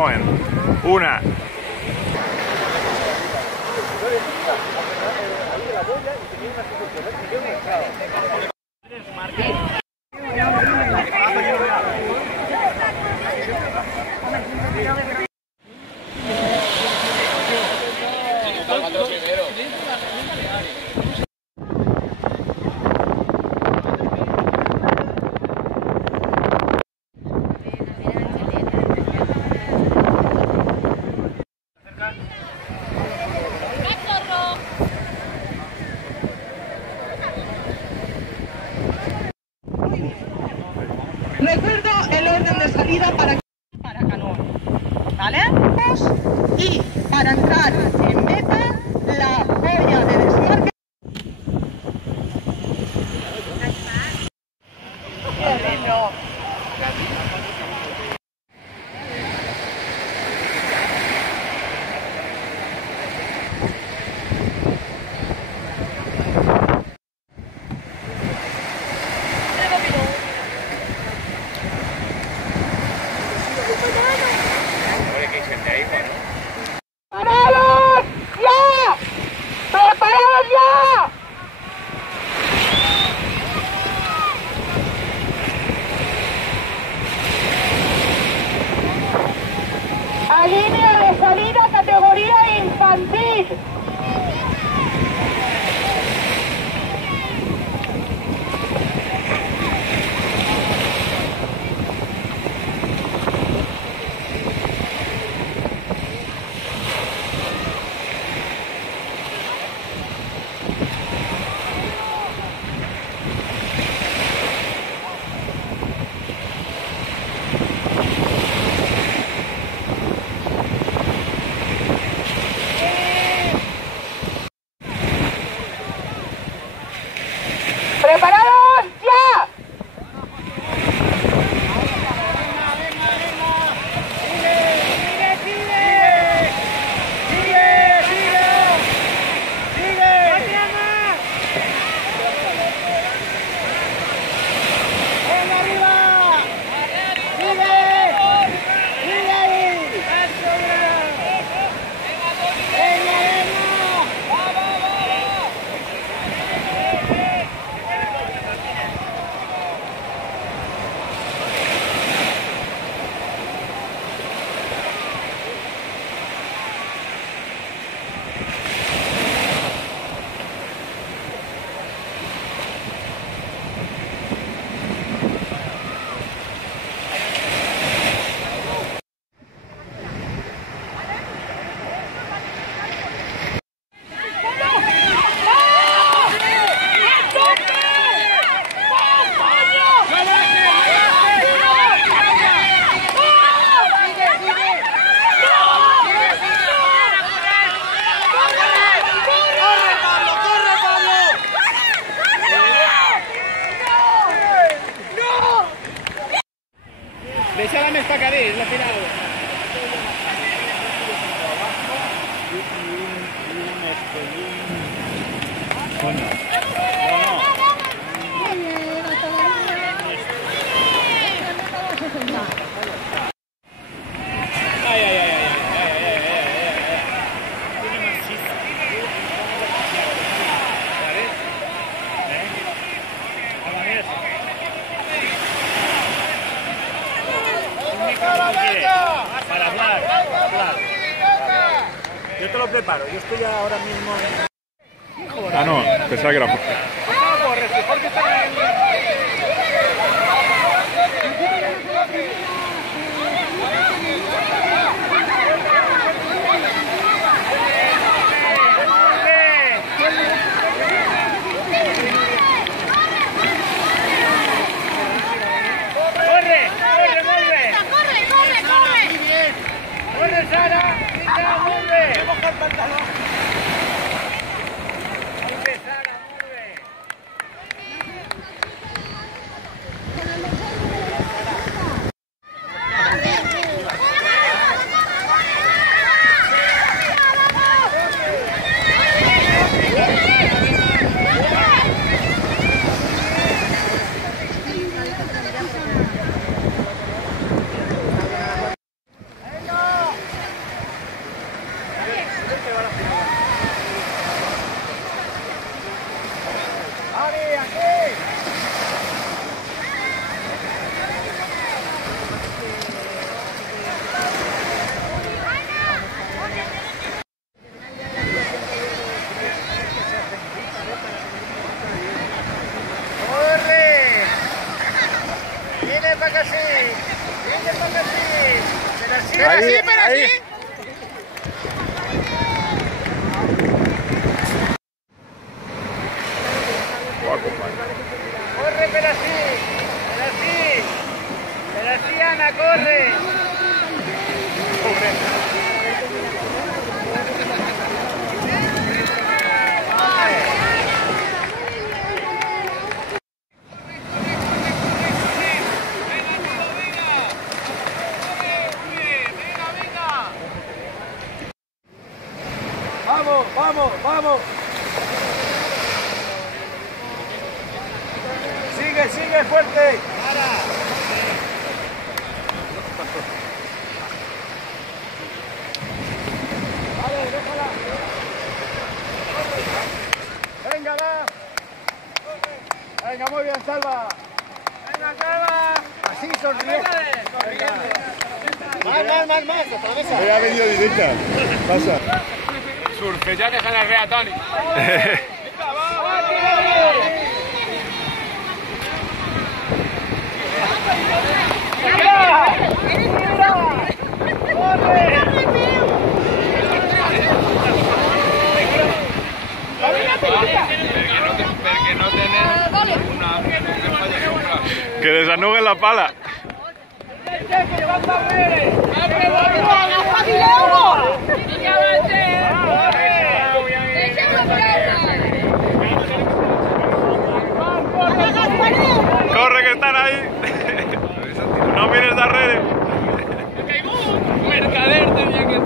Moen. Una. Recuerdo el orden de salida para Canoa, ¿vale? Y para entrar en meta, la boya de desmarque. ¡Preparados ya! ¡Preparados ya! A línea de salida categoría infantil. ¡Preparados ya! Deixa-la més per cadí, la final. Para hablar. Yo te lo preparo, yo estoy ahora mismo en... Ah, no, pensaba que era Jorge. Sara, Sara, vuelve. Voy a mojar el pantalón. Vuelve, Sara, vuelve. que sí. Sigue para que sí. Pero Ahí, sí, pero ahí. sí. Corre, pero sí. Pero sí. Pero sí, Ana, corre. Vamos, vamos, vamos. Sigue, sigue fuerte. Vale, déjala. Venga, va. Venga, muy bien, Salva. Venga, Salva. Así, sonriendo. Más, hasta la mesa. Hoy ha venido directa. Pasa. Surfe, ya deja la rea, Toni. Que desanuguen la pala. Corre que están ahí. No mires las redes. Mercader tenía que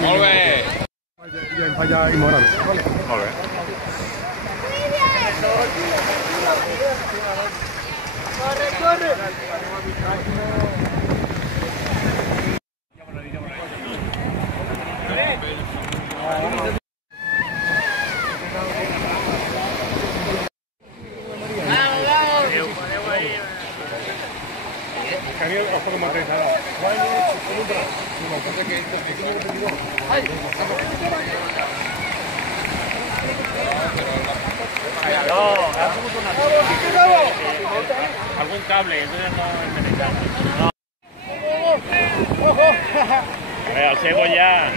Molt bé. I em falla ignorant. Molt bé. Corre, corre. Algún cable, entonces no necesitamos. Al cebo ya.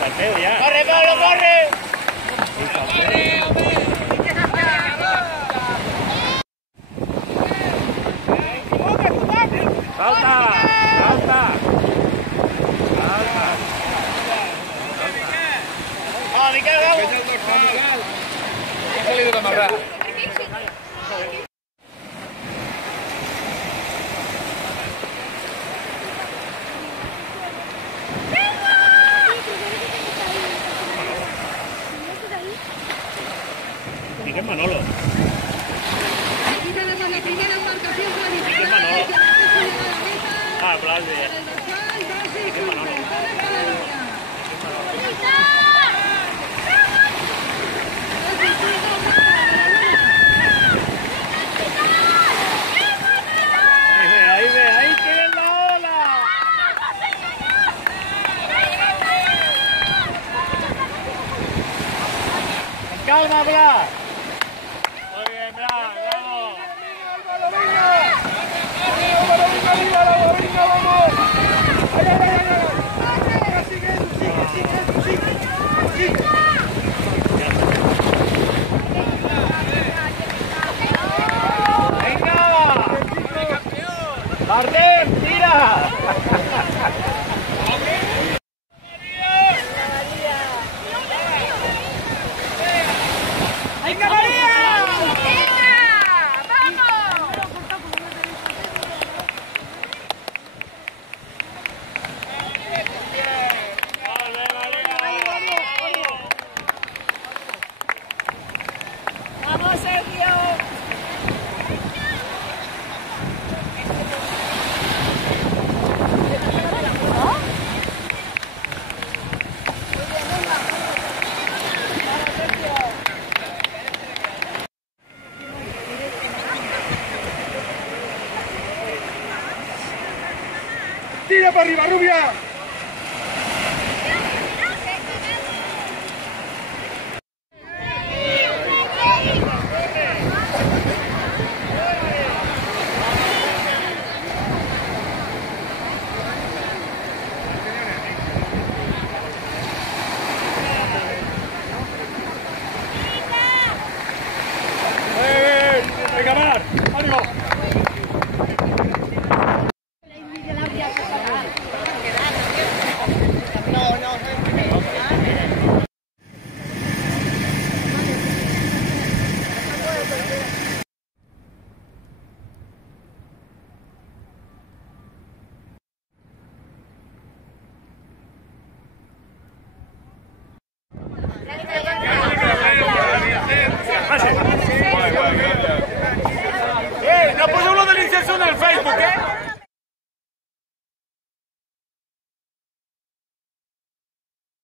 Salteo ya. ¡Corre, Pablo, corre! ¡Salta! ¡Salta! ¡Vamos, Miquel, vamos! Ha salido la marrada. ¿Y qué es Manolo? Ah, Blas de... ¿Y qué es Manolo? Ahí tiene la ola. Calma, Blas. Muy bien, Blas, vamos. ¡Vamos, Sergio! ¡Tira para arriba, Rubia!